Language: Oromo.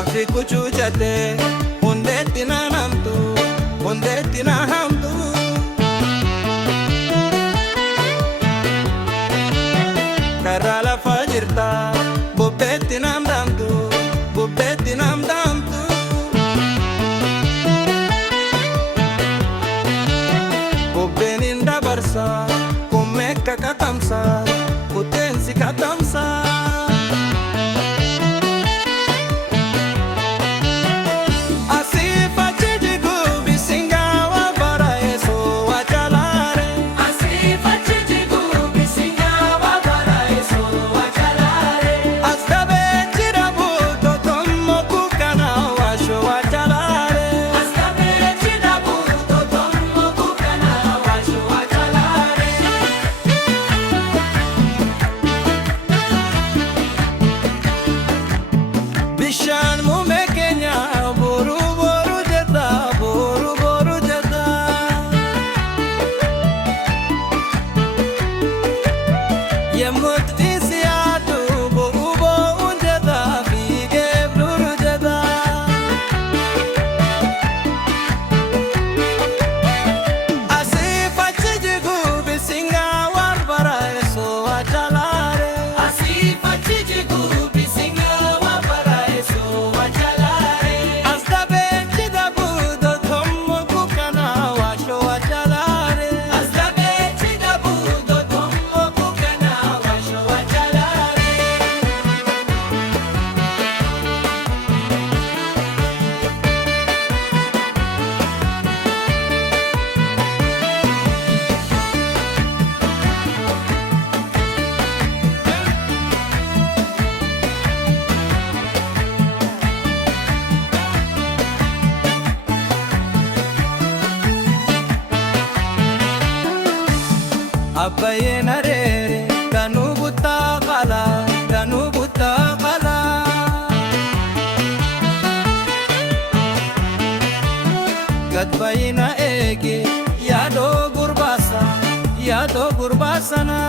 Afi kuchuchate hundetti na namtu, hundetti na hamtu. Karra lafa jirta bubbetti nam damtu, bubbetti nam damtu. Bubbeen hin dabarsa kummekka katamsa, kutteensi katamsa. Abbaye narere kanu butta qala, kanu butta qala. Gad bayina ege yado gurbasa, yado gurbasana.